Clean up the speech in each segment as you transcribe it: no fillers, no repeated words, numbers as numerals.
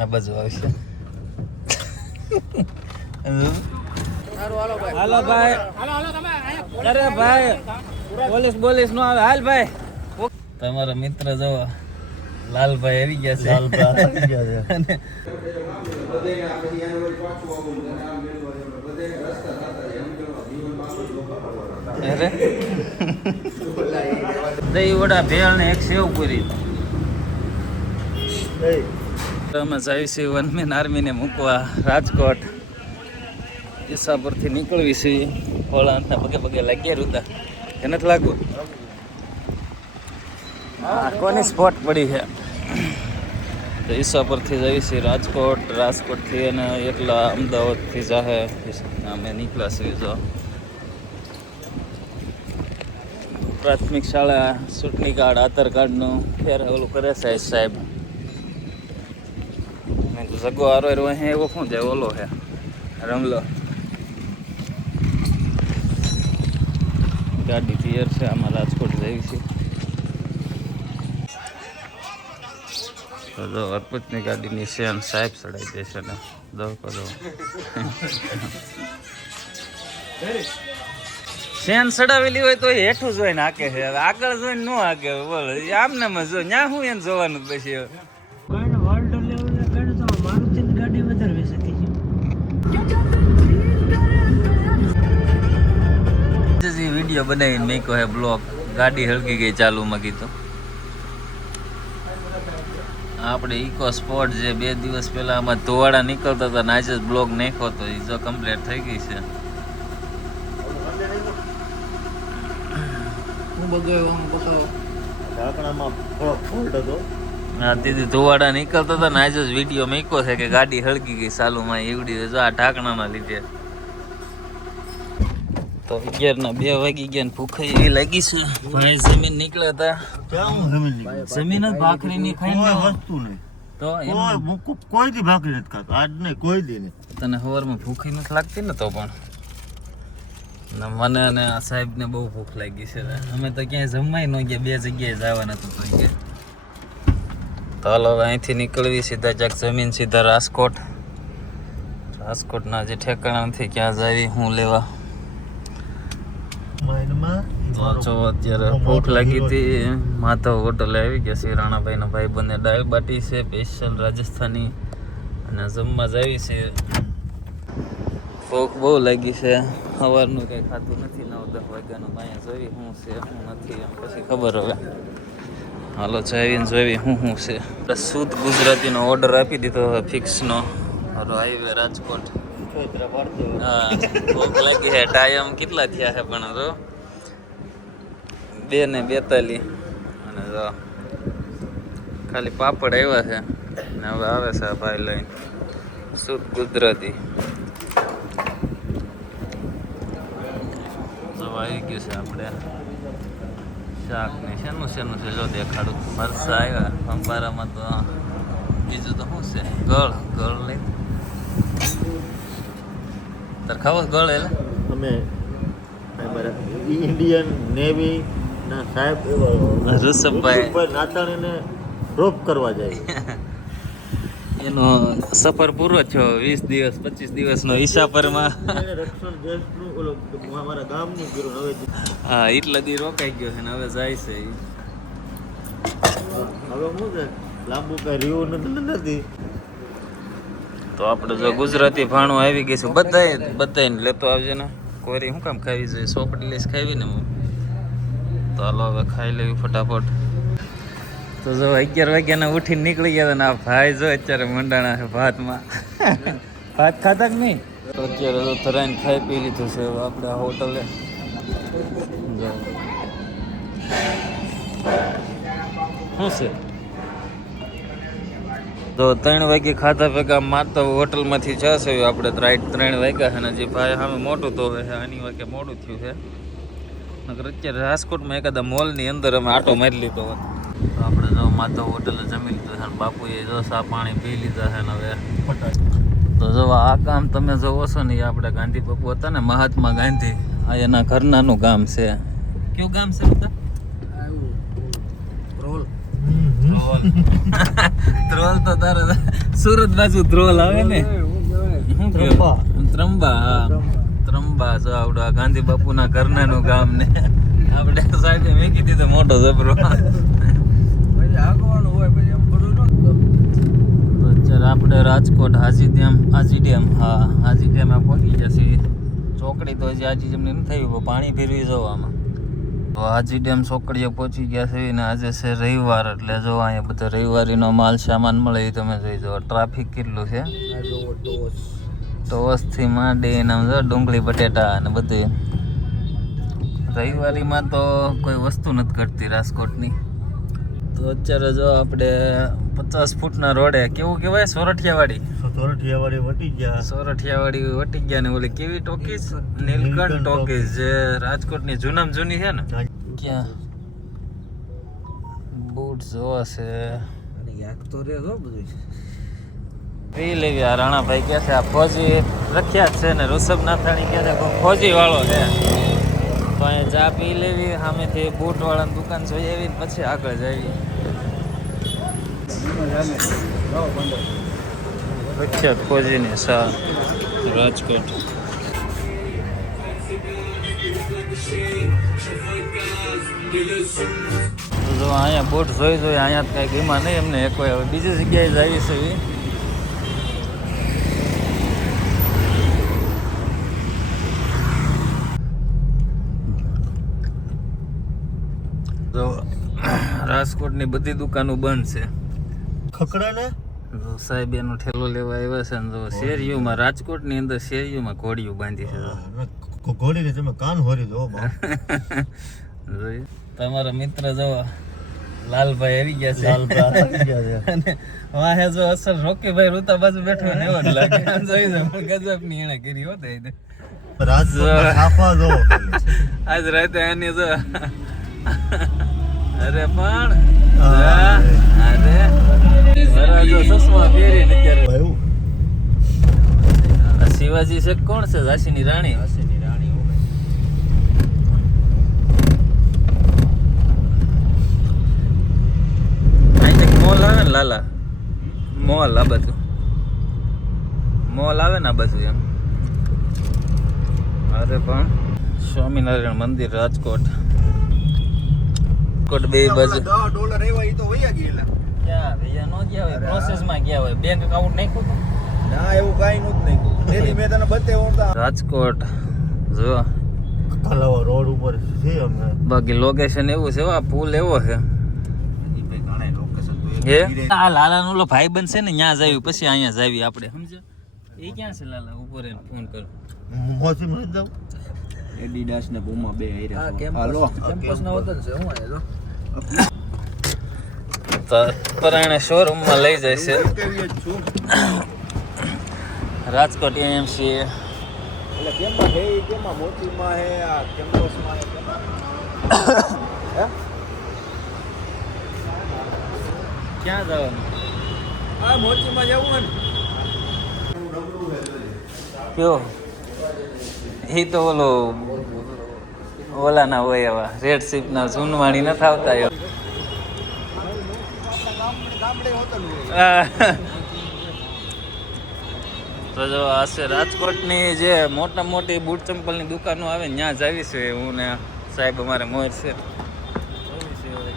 આ બાજુ આવશે. હાલો ભાઈ. અરે ભાઈ પોલીસ નો આવે. હાલ ભાઈ. તમારા મિત્ર જો લાલભાઈ આવી ગયા છે. અને અરે દહીં વડા ભેળ ને એક સેવ પૂરી. અમે જઈએ છીએ 1 મેન આર્મીને મૂકવા રાજકોટ. ઈસા પરથી નીકળવી છીએ. હોળાના પગે લાગ્યા રૂતા કે નથી લાગવું? કોની સ્પોટ પડી છે તો ઈસા પરથી જઈએ છીએ રાજકોટથી અને એટલા અમદાવાદથી જાહે અમે નીકળ્યા છીએ. જો પ્રાથમિક શાળા ચૂંટણી કાર્ડ આધાર કાર્ડનું ફેર ઓલું કરે છે સાહેબ. મેં તો જગો આરો હે એવો શું છે? ઓલો હે રમલો. ગાડી તૈયાર છે. આમાં રાજકોટ જઈએ છીએ. તો અર્પિતની ગાડીની શેન સાહેબ ચડાવી દેશે ને દો કરો. શેન ચડાવેલી હોય તો હેઠું જોઈને હાકે છે. હવે આગળ જોઈને ન હાકે. બોલો આમને માં જો ન્યા હું એને જોવાનું પછી. વિડીયો બનાવીને મેં કહે બ્લોગ ગાડી હળગી ગઈ ચાલુમાં કીધું. આપણે ઇકો સ્પોટ જે 2 દિવસ પહેલા આમાં ધોવાડા નીકળતા હતા આજે જ બ્લોગ નાખ્યો હતો. એ જો કમ્પ્લીટ થઈ ગઈ છે. હા દીદી ધોવાડા નીકળતા હતા ને આજે જ વિડીયો મૂક્યો છે કે ગાડી હળગી ગઈ ચાલુમાં એવડી જો આ ઢાંકણાના લીધે. તો 11:02 વાગી ગયા ને ભૂખ એવી લાગી છે. ભાઈ જમીન નીકળ્યા હતા. જમીન જ ભાખરીની ખાઈને વસ્તુ નહીં તો કોઈ દી ભાખરી નથી ખાતો. આજ નહીં કોઈ દી નહીં. તને સવારમાં ભૂખ નથી લાગતી ને? તો પણ મને અને આ સાહેબને બહુ ભૂખ લાગી છે. અમે તો ક્યાંય જમાય ન ગયા. 2 જગ્યાએ જવાના તો કે તો હાલો હવે અહીંથી નીકળવી સીધા જાક જમીન સીધા રાજકોટના જે ઠેકાણા નથી ક્યાં જાવી હું લેવા. અત્યારે ભૂખ લાગી હતી. માધવ હોટલે આવી ગયા છે. રાણાભાઈના ભાઈ બંને દાળ બાટી છે સ્પેશિયલ રાજસ્થાની અને જમવા જ આવી છે. ભૂખ બહુ લાગી છે. સવારનું કંઈ ખાતું નથી. 9-10 વાગ્યાનું અહીંયા જોઈ શું છે શું નથી એમ પછી ખબર. હવે હાલો ચાવીને જોઈ શું છે. શુદ્ધ ગુજરાતીનો ઓર્ડર આપી દીધો હવે ફિક્સનો. હાલો હાઈવે રાજકોટ. હા ભૂખ લાગી છે. ટાઈમ કેટલા થયા છે પણ જો 2:42 અને જો ખાલી પાપડ આવ્યા છે ને હવે આવે છે ભાઈ લઈને શુદ્ધ ગુજરાતી. જો આવી ગયું છે આપણે શાક ને શેનું છે જો દેખાડું. મરસા આવ્યા અંબારામાં. તો બીજું તો શું છે? ગળ લઈ તાર ખાવો ગળ? એટલે અમે ઇન્ડિયન નેવી ના સાહેબ ઋષભભાઈ નાતાણીને ડ્રોપ કરવા જાય. એનો સફર પૂરો થયો. 20 દિવસ 25 દિવસનો ઈશાપરમાં. રક્ષણ દેશનું ઓલો અમારા ગામનું કર્યું. હવે હા એટલા દી રોકાઈ ગયો છે ને હવે જાય છે. હવે શું છે લાંબુ કઈ રહ્યું નથી. તો આપણે જો ગુજરાતી ભાણું આવી ગઈ છે. બધાને લેતો આવજે ને. કોરી શું કામ ખાવી જોઈએ? સોપડી લઈશ ખાવી ને. તો હાલો હવે ખાઈ લેવી ફટાફટ. તો જો 11 વાગ્યાના ઉઠીને નીકળી ગયા હતા ને આ ભાઈ જો અત્યારે મંડાણા છે ભાતમાં. ભાત ખાતા કે નહીં? તો અત્યારે તો ધરાઈને ખાઈ પી લીધું છે. હવે આપણે આ હોટલે શું છે તો 3 વાગે ખાધા ભેગા મારતો હોટલમાંથી જશે. આપણે રાઈટ 3 વાગ્યા છે ને જે ભાઈ સામે મોટું તો હવે આની વાગે મોડું થયું છે. નકર અત્યારે રાજકોટમાં એકાદા મોલની અંદર અમે આટો મારી લીધો હતો. તો આપણે જો માધવ હોટલે જમી લીધું છે. બાપુએ જો ચા પાણી પી લીધા છે ને હવે તો જો આ કામ તમે જોવો છો ને એ આપણે ગાંધી બાપુ હતા ને મહાત્મા ગાંધી. આ એના ઘરનાનું ગામ છે. કયું ગામ છે બધા? ધ્રોલ તો તારા સુરત બાજુ ધ્રોલ આવે ને શું કહેવાય? ત્રંબા. હા ત્રંબા જો આવડું આ ગાંધી બાપુના ઘરનાનું ગામ ને આપણે સાહેબે મેકી દીધો મોટો જબરો. તો અત્યારે આપણે રાજકોટ હાજી ડેમ હાજી ડેમે પહોંચી જશે. ચોકડી તો હજી હાજી ડેમની નથી થઈ, પાણી ફેરવી જવું આમાં. તો હાજી ડેમ ચોકડીએ પહોંચી ગયા છે ને આજે છે રવિવાર, એટલે જો અહીંયા બધા રવિવારીનો માલ સામાન મળે એ તમે જોઈ જાઓ. ટ્રાફિક કેટલું છે, ટોસથી માંડીને આમ જો ડુંગળી બટેટા અને બધું. રવિવારીમાં તો કોઈ વસ્તુ નથી ઘટતી રાજકોટની. તો અત્યારે જો આપણે 50 ફૂટના રોડે કેવું કહેવાય સોરઠિયાવાડી વટી ગયા ને ઓલી કેવી ટોકીઝ નીલકંઠ ટોકીઝ જે રાજકોટની જૂનામાં જૂની છે ને ક્યાં બૂટ જોવા છે એ લેવી. આ રાણાભાઈ કે છે આ ફોજી પ્રખ્યાત છે ને ઋષભ નાથાણી કે છે ફોજી વાળો છે. તો અહીંયા ચા પી લેવી, સામેથી બૂટ વાળાની દુકાન જોઈ આવી પછી આગળ જઈએ. પ્રખ્યાત ફોજીની શા રાજકોટ. જો અહીંયા બોટ જોઈ અહીંયા કઈ ગીમાં નહીં એમને એક હવે બીજી જગ્યાએ જ આવી છે. તો રાજકોટની બધી દુકાનો બંધ છે. ખકડા ને સાહેબ એનો ઠેલો લેવા આવ્યા છે ને જો શેરીઓમાં રાજકોટની અંદર શેરીઓમાં ઘોડીઓ બાંધી છે. ઘોડી ને તમે કાન હોરી દો. તમારા મિત્ર જો લાલભાઈ આવી ગયા છે. અને વાહે જો અસર રોકીભાઈ રૂતા બાજુ બેઠો ને એવો જ લાગે. જોઈ જાવ ગજબ ની એને કરી હોત. આજ રાતે એની જો અરે પણ અરે જો ચશ્મા પહેરીને અત્યારે શિવાજી છે. કોણ છે? ઝાંસીની રાણી. અહીંથી મોલ આવે ને લાલા મોલ આ બાજુ મોલ આવે ને આ બાજુ એમ. અરે પણ સ્વામિનારાયણ મંદિર રાજકોટ બે બાજુ $10 આવ્યા ઈ તો વયા ગયેલા. ક્યાં ભૈયા નો ગયા હોય, પ્રોસેસમાં ગયા હોય. બેંક એકાઉન્ટ નાખ્યું હતું? ના એવું કાઈ નહોતું નાખ્યું. તેથી મેં તને બતાવ્યું હતા. રાજકોટ જો કલાવા રોડ ઉપર છે અમે. બાકી લોકેશન એવું છે, આ પુલ એવો છે. આ લાલાનો ઓલો ભાઈ બનશે ને ત્યાં જાવી પછી અહીંયા જાવી આપણે સમજે. એ ક્યાં છે લાલા? ઉપર એને ફોન કર. મોસી મત જાવ. એડિડાસ ને પૂમા બે આયરા. હાલો કેમ્પસ ના વતન છે હું આયલો. તો પરાણે શોરૂમમાં લઈ જાય છે રાજકોટ એમસી. એટલે કેમમાં હે કેમમાં મોતીમાં હે આ કેમ્પસમાં હે કેમમાં હે ક્યાં જવાનું? આ મોતીમાં જવું હે ને. કયો એ તો ઓલા ના હોય એવા રેડ શીપ ના જૂનવાણી ન આવતા એવા. તો જો આ છે રાજકોટની જે મોટા મોટી બૂટ ચંપલની દુકાનો આવે ને ત્યાં જ આવી છે હું ને સાહેબ અમારે મોર છે.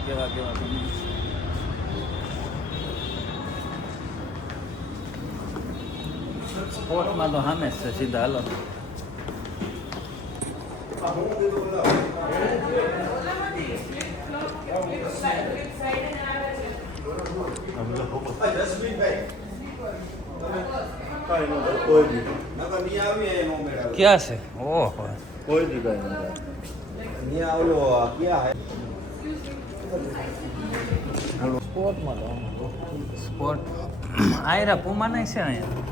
કેવા કેવા સ્પોર્ટમાં તો સામે જ છે સીધા. હાલો ક્યાં છે? ઓહો કોઈ દી કઈ અહીંયા ઓલો ક્યાં હે સ્પોર્ટમાં તો સ્પોર્ટ આયરા પૂમા નહીં છે અહીંયા.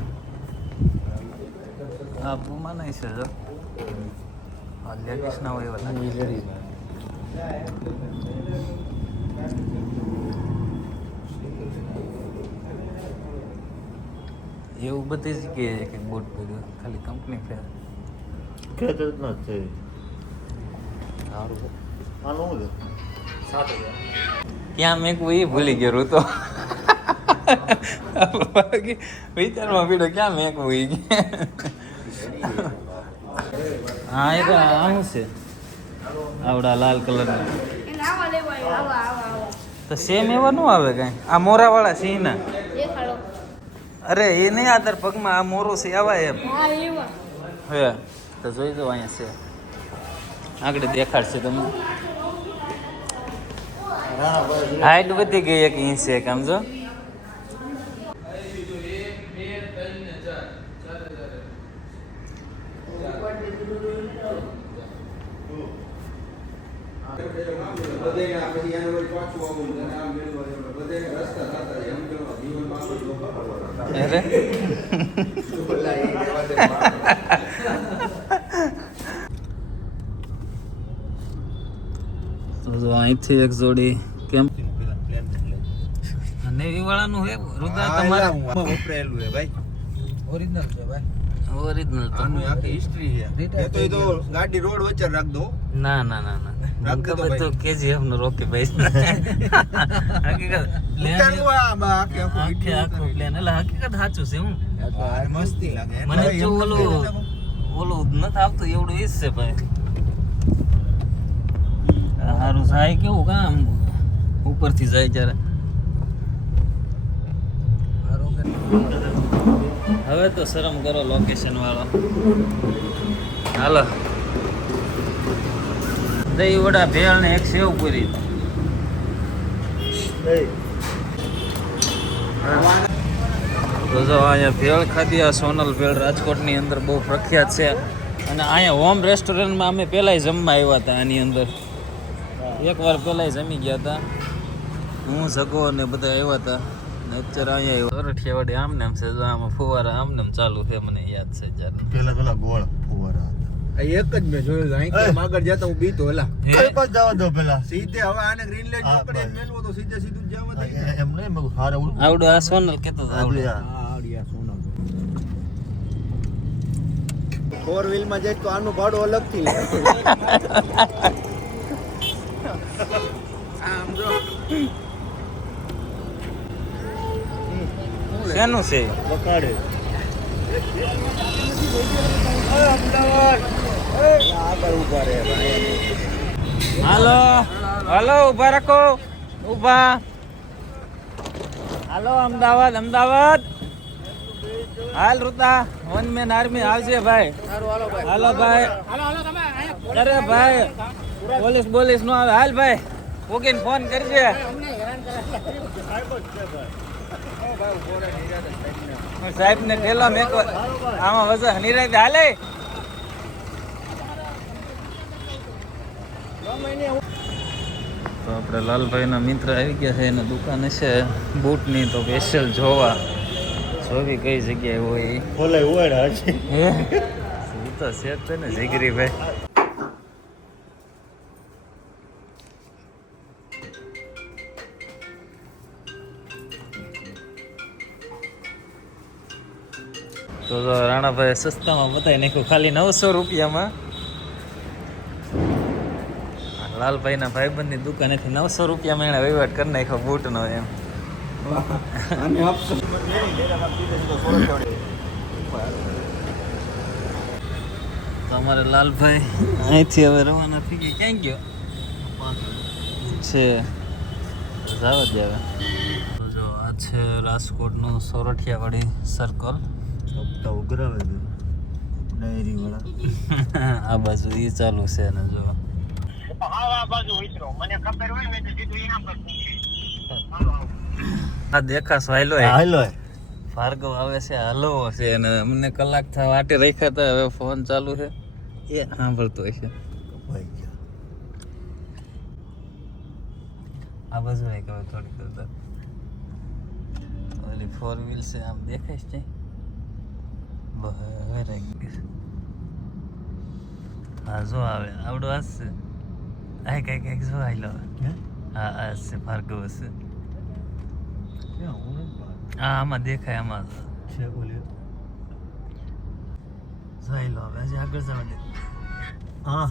હા પૂમા નહીં છે જો લેડીઝ ના હોય એવા લેડીઝ. એવું બધી જગ્યાએ કે બોટ પડ્યું ખાલી કંપની ફેર ખેતર ના છે. સારું આનું 7,000 ક્યાં મેકવું એ ભૂલી ગયો હું તો વિચારમાં પીડો ક્યાં મેકવું એ હા એ આવું છે આવડા લાલ કલર તો સેમ એવા ન આવે કઈ આ મોરા વાળા સિંહ ના અરે એ નહીં આધાર પગમાં આ મોરો છે આવા એમ હે તો જોઈ દો અહીંયા છે આગળ દેખાડશે તમને હાઈટ વધી ગઈ 1 ઇંચ છે આમ જો અરે તો જો અહીંથી એક જોડી કેમ નેવી વાળાનું હે રુદ્રા તમારે વપરાયેલું હે ભાઈ ઓરિજિનલ છે ભાઈ ઓરિજિનલ તો આની આખી હિસ્ટ્રી છે એ તો ગાડી રોડ વચ્ચે રાખ દો ના ના ના ના રાખ દે તો ભાઈ તો કેજીએફ નો રોકી ભાઈ હકીકત આખે પ્લેન એટલે હકીકત સાચું છે હું મસ્તી લાગે મને જો ઓલું નથી આવતું એવડું ઈ છે ભાઈ સારું જાય કેવું કામ ઉપરથી જાય જ્યારે હવે તો શરમ કરો લોકેશન વાળો હાલો દહીં વડા ભેળ ને એક સેવ પૂરી તો જો અહીંયા ભેળ ખાધી આ સોનલ ભેળ રાજકોટની અંદર બહુ પ્રખ્યાત છે અને અહીંયા હોમ રેસ્ટોરન્ટમાં અમે પહેલાંય જમવા આવ્યા હતા આની અંદર એકવાર પહેલાંય જમી ગયા હતા હું જગો અને બધા આવ્યા હતા ને અત્યારે અહીંયા સોરઠિયા વડે આમને આમ છે જો આમાં ફુવારા આમને આમ ચાલુ છે મને યાદ છે જ્યારે પેલા ગોળ ફુવારા એક જ મેં જોયું અહીં આગળ જતા હું બીતો એલા કઈ પર જવા દો પેલા સીધે હવે આને ગ્રીન લાઈટ પકડે મેલવો તો સીધે સીધું જ જવા દે એમ નહીં મગું હારે આવડો આ સોનલ કેતો આવડિયા સોનલ 4 વ્હીલ માં જાય તો આનું ભાડું અલગ થી લે આમ જો શેનું છે વકાડે અમદાવાદ આગળ ઉભા રહે ભાઈ હાલો હાલો ઉભા રાખો ઉભા હાલો અમદાવાદ અમદાવાદ હાલ રુતા 1 મેન આર્મી આવશે ભાઈ હાલો ભાઈ અરે ભાઈ પોલીસ નો આવે હાલ ભાઈ ઓકેન ફોન કરજે સાહેબ ને ઠેલો મેકો આમાં વજન નિરાય હાલે તો આપણે લાલભાઈના મિત્ર આવી ગયા છે એની દુકાન છે બૂટની તો સ્પેશિયલ જોવા જોવી કઈ જગ્યાએ હોય બોલે ઓડા છે એ તો છે જ ને જીગરી ભાઈ તો રાણાભાઈ સસ્તામાં બતાવી નાખ્યું ખાલી 900 રૂપિયામાં લાલભાઈના ભાઈબંધની દુકાનેથી 900 રૂપિયામાં એણે વહીવટ કરી નાખ્યો બૂટનો એમ તો અમારે લાલભાઈ અહીંથી હવે રવાના થઈ ગઈ ક્યાં ગયો છે જાવ જ આવે તો જો આ છે રાજકોટનું સોરઠિયાવાડી સર્કલ તો ઉઘરાવે છે ડાયરી વાળા આ બાજુ એ ચાલુ છે ને જો આ દેખાશ હાલો ભાર્ગવ આવે છે હાલો છે અને અમને કલાક થવા વાટે રાખ્યા હતા હવે ફોન ચાલુ છે એ સાંભળતો હશે આ બાજુ એક હવે થોડી કરતા ઓલી 4 વ્હીલ છે આમ દેખાય છે હા જો આવે આવડો હશે આ કઈક જો આયલો હા આ છે ભાર્ગવ છે હા આમાં દેખાય આમાં છે બોલ્યો જોઈ લો હવે હજી આગળ જવા દે હા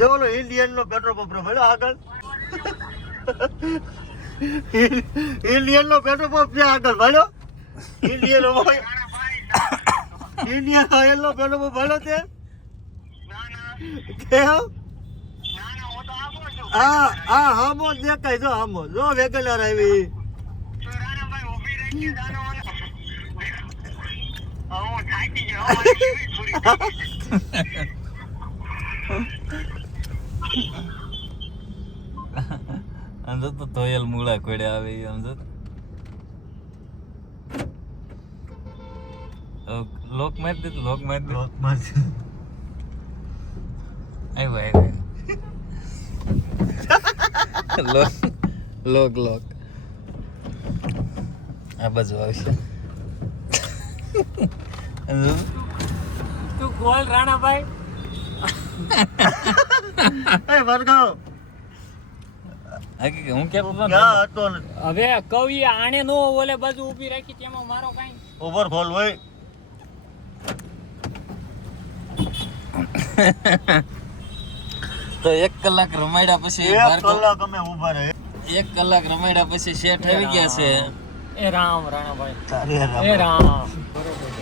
જો ઓલો ઇન્ડિયન નો પેટ્રોલ પંપ ભર્યો આગળ ઇન્ડિયન નો પેટ્રોલ પંપ છે આગળ ભર્યો ઇન્ડિયન ઓઇલ નો પેટ્રોલ પંપ ભર્યો તે કેમ હા હામો દેખાય જો હામો જો વેગનાર આવી અંદર તો તોયલ મૂળા કોડે આવે અંદર લોક મારી દે લોક મારી દે આવ્યો લોક લોક લોક આ બાજુ આવશે તું કોલ રાણાભાઈ એ વર્ગાવ હું કેતો હતો હવે કવિ આણે નો ઓલે બાજુ ઊભી રાખી તેમાં મારો કાઈ ઓવર ફોલ હોય તો 1 કલાક રમાડ્યા પછી 1 કલાક અમે ઊભા રહે 1 કલાક રમાડ્યા પછી શેઠ આવી ગયા છે એ રામ રાણાભાઈ તારે એ રામ બરોબર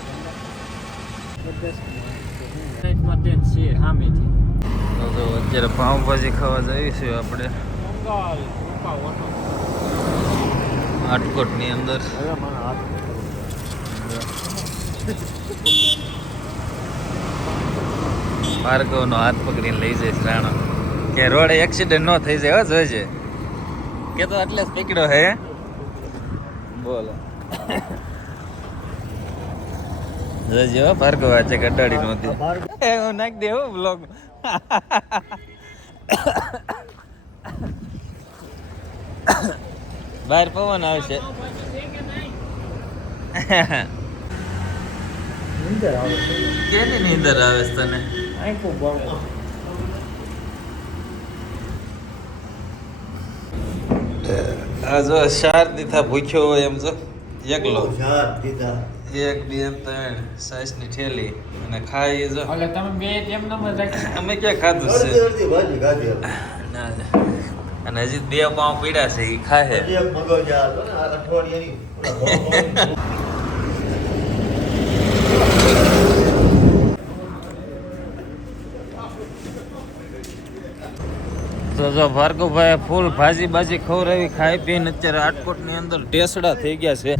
છે હામેથી તો અત્યારે પાઉંભાજી ખાવા જઈએ છીએ આપણે મંગલ રૂપા ઓટો આટકોટની અંદર ભાર્ગવનો હાથ પકડીને લઈ જઈશ રાણા કે રોડે એક્સિડન્ટ ન થઈ જાય હો જોઈજે કે તો એટલે જ પકડ્યો હે બોલો જોઈજો ભાર્ગવ આજે કડાડી નહોતી હું નાખી દે હો બ્લોગ બહાર પવન આવશે કેની નીંદર આવે છે તને આંખો બળે આ જો 4 દીથા ભૂખ્યો હોય એમ જો એકલો ચાર દીધા 1 2 3 સાઈસની ઠેલી અને ખાઈ જો એટલે તમે બે એમ નમ રાખી અમે ક્યાં ખાધું છે અડધી ભાજી ખાધી ના અને હજી 2 પાઉં પીડા છે એ ખાહે એક મગજ આ હતો ને અઠવાડિયાની તો જો ભાર્ગવભાઈ ફૂલ ભાજી બાજી ખવડાવી ખાઈ પીને અત્યારે આટકોટની અંદર ઢેસડા થઈ ગયા છે